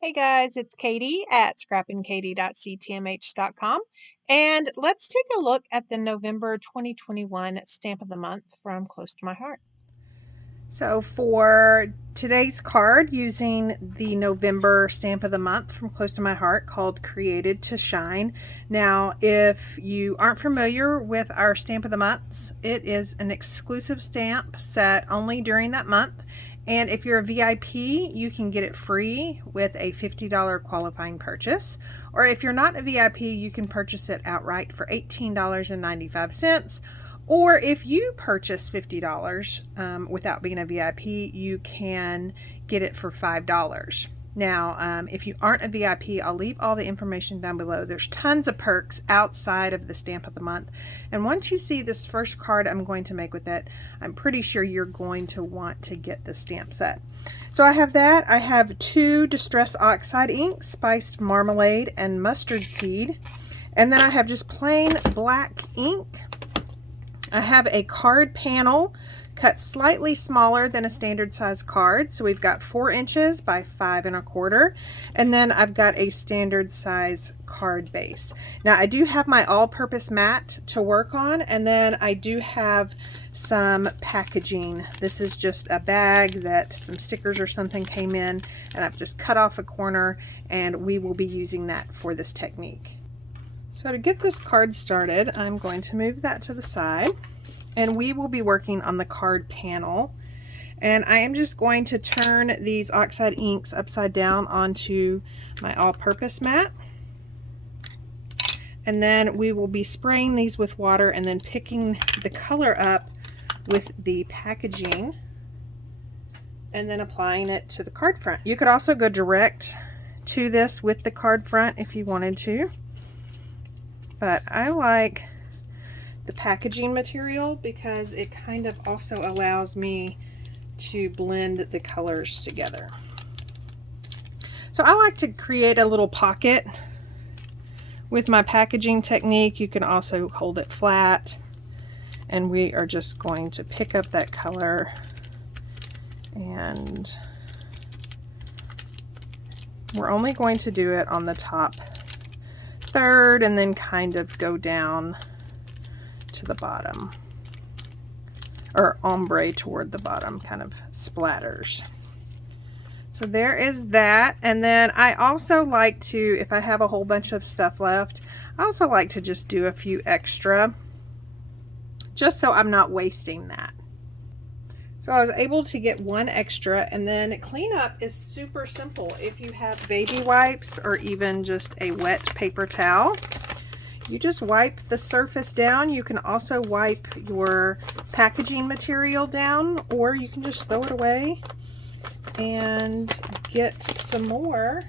Hey guys, it's Katie at scrappinkaty.ctmh.com, and let's take a look at the November 2021 Stamp of the Month from Close to My Heart. So for today's card, using the November Stamp of the Month from Close to My Heart called Created to Shine. Now, if you aren't familiar with our Stamp of the Months, it is an exclusive stamp set only during that month. And if you're a VIP, you can get it free with a $50 qualifying purchase. Or if you're not a VIP, you can purchase it outright for $18.95. Or if you purchase $50 without being a VIP, you can get it for $5. Now, if you aren't a VIP, I'll leave all the information down below. There's tons of perks outside of the Stamp of the Month. And once you see this first card I'm going to make with it, I'm pretty sure you're going to want to get the stamp set. So I have that. I have 2 Distress Oxide inks, Spiced Marmalade and Mustard Seed. And then I have just plain black ink. I have a card panel cut slightly smaller than a standard size card. So we've got 4 inches by 5 1/4. And then I've got a standard size card base. Now I do have my all-purpose mat to work on, and then I do have some packaging. This is just a bag that some stickers or something came in, and I've just cut off a corner, and we will be using that for this technique. So to get this card started, I'm going to move that to the side, and we will be working on the card panel. And I am just going to turn these Oxide inks upside down onto my all-purpose mat. And then we will be spraying these with water and then picking the color up with the packaging and then applying it to the card front. You could also go direct to this with the card front if you wanted to. But I like the packaging material because it kind of also allows me to blend the colors together. So I like to create a little pocket with my packaging technique. You can also hold it flat, and we are just going to pick up that color, and we're only going to do it on the top third and then kind of go down to the bottom, or ombre toward the bottom, kind of splatters. So there is that. And then I also like to, if I have a whole bunch of stuff left, I also like to just do a few extra, just so I'm not wasting that. So I was able to get 1 extra, and then cleanup is super simple. If you have baby wipes or even just a wet paper towel, you just wipe the surface down. You can also wipe your packaging material down, or you can just throw it away and get some more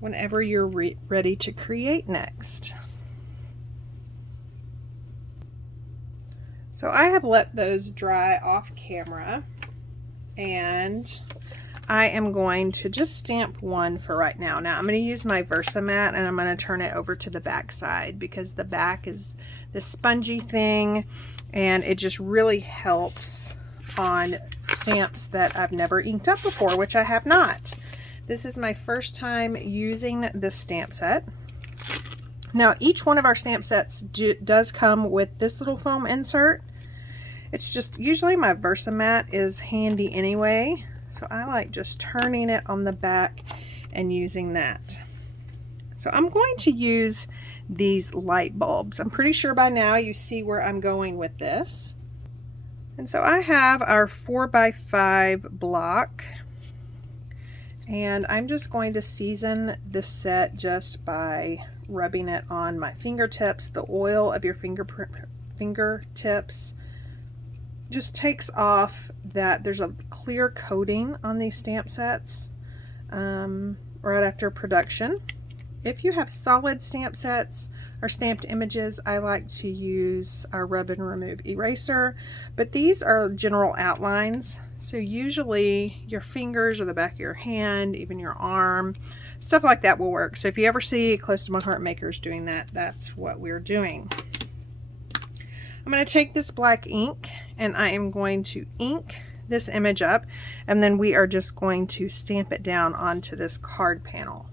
whenever you're ready to create next. So I have let those dry off camera, and I am going to just stamp one for right now. Now I'm going to use my Versamat, and I'm going to turn it over to the back side because the back is this spongy thing, and it just really helps on stamps that I've never inked up before, which I have not. This is my first time using this stamp set. Now each one of our stamp sets does come with this little foam insert. It's just, usually my Versamat is handy anyway, so I like just turning it on the back and using that. So I'm going to use these light bulbs. I'm pretty sure by now you see where I'm going with this. And so I have our 4x5 block, and I'm just going to season this set just by rubbing it on my fingertips. The oil of your fingertips just takes off that there's a clear coating on these stamp sets right after production. If you have solid stamp sets or stamped images, I like to use our rub and remove eraser, but these are general outlines, so usually your fingers or the back of your hand, even your arm, stuff like that will work. So if you ever see Close to My Heart makers doing that, that's what we're doing. I'm going to take this black ink, and I am going to ink this image up, and then we are just going to stamp it down onto this card panel.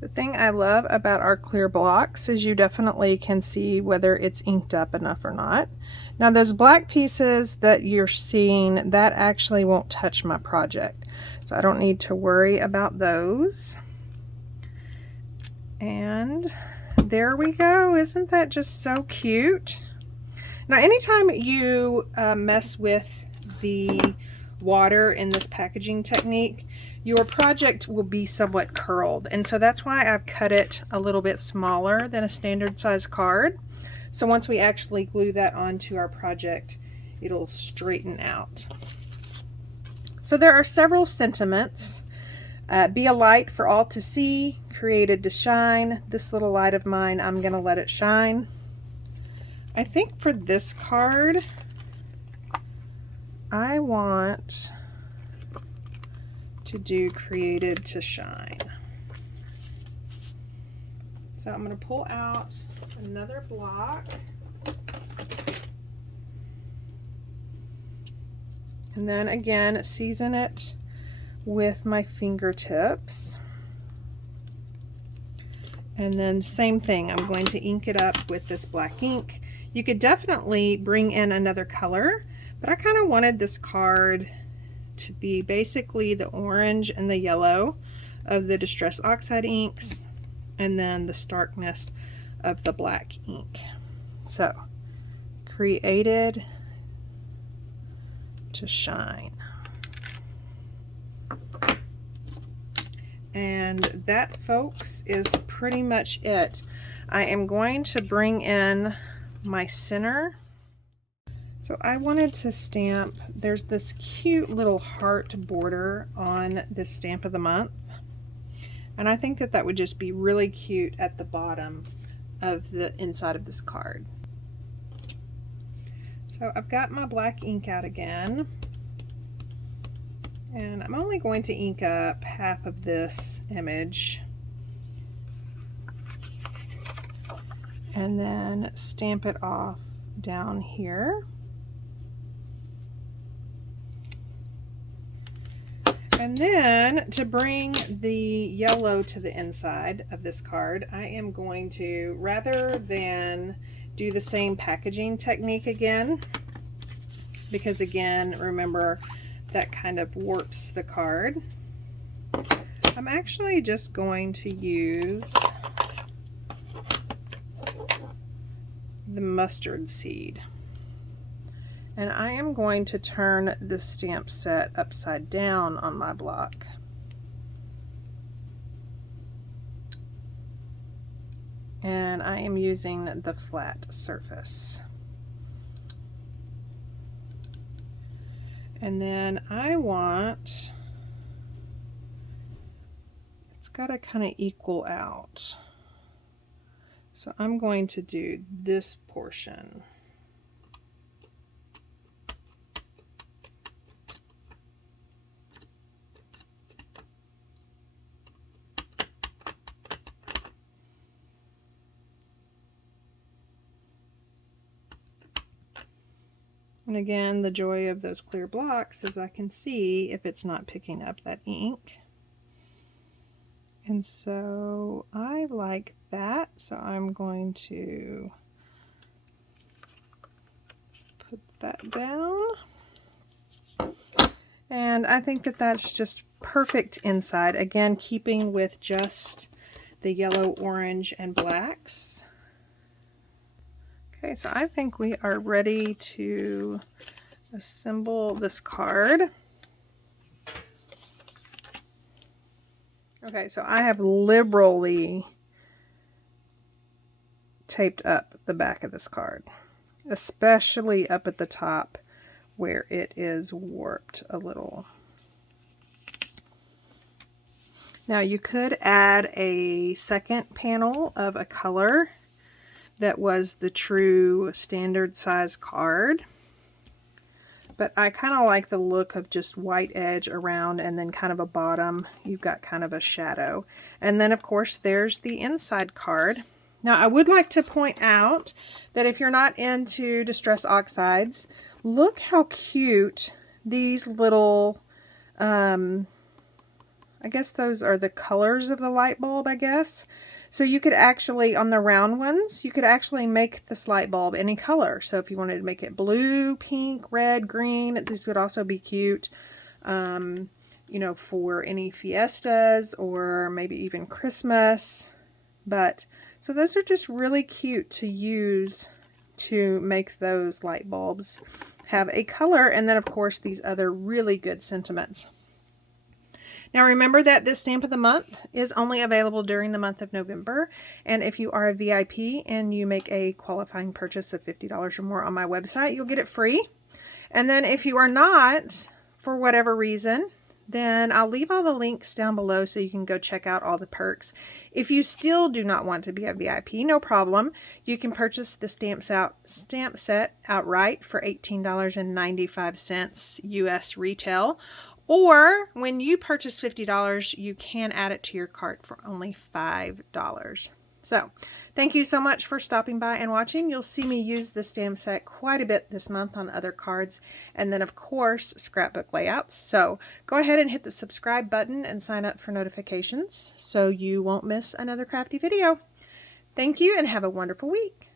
The thing I love about our clear blocks is you definitely can see whether it's inked up enough or not. Now those black pieces that you're seeing, that actually won't touch my project, so I don't need to worry about those. And there we go. Isn't that just so cute? Now anytime you mess with the water in this packaging technique, your project will be somewhat curled, and so that's why I've cut it a little bit smaller than a standard size card. So once we actually glue that onto our project, it'll straighten out. So there are several sentiments. Be a light for all to see, created to shine. This little light of mine, I'm gonna let it shine. I think for this card, I want to do created to shine. So I'm going to pull out another block, and then again season it with my fingertips, and then same thing, I'm going to ink it up with this black ink. You could definitely bring in another color, but I kind of wanted this card to be basically the orange and the yellow of the Distress Oxide inks, and then the starkness of the black ink. So, created to shine. And that, folks, is pretty much it. I am going to bring in my center. So I wanted to stamp, there's this cute little heart border on this stamp of the month, and I think that that would just be really cute at the bottom of the inside of this card. So I've got my black ink out again, and I'm only going to ink up half of this image and then stamp it off down here. And then to bring the yellow to the inside of this card, I am going to, rather than do the same packaging technique again, because again, remember, that kind of warps the card, I'm actually just going to use the mustard seed. And I am going to turn the stamp set upside down on my block. And I am using the flat surface. And then I want, it's got to kind of equal out. So I'm going to do this portion. And again, the joy of those clear blocks is I can see if it's not picking up that ink. And so I like that, so I'm going to put that down. And I think that that's just perfect inside. Again, keeping with just the yellow, orange, and blacks. Okay, so I think we are ready to assemble this card. Okay, so I have liberally taped up the back of this card, especially up at the top where it is warped a little. Now you could add a second panel of a color that was the true standard size card, but I kind of like the look of just white edge around and then kind of a bottom. You've got kind of a shadow. And then of course there's the inside card. Now I would like to point out that if you're not into Distress Oxides, look how cute these little, I guess those are the colors of the light bulb, I guess. So you could actually, on the round ones, you could actually make this light bulb any color. So if you wanted to make it blue, pink, red, green, these would also be cute, you know, for any fiestas or maybe even Christmas. But, so those are just really cute to use to make those light bulbs have a color. And then, of course, these other really good sentiments. Now remember that this stamp of the month is only available during the month of November, and if you are a VIP and you make a qualifying purchase of $50 or more on my website, you'll get it free. And then if you are not, for whatever reason, then I'll leave all the links down below so you can go check out all the perks. If you still do not want to be a VIP, no problem. You can purchase the stamp set outright for $18.95 US retail. Or when you purchase $50, you can add it to your cart for only $5. So thank you so much for stopping by and watching. You'll see me use the stamp set quite a bit this month on other cards, and then of course scrapbook layouts. So go ahead and hit the subscribe button and sign up for notifications so you won't miss another crafty video. Thank you and have a wonderful week.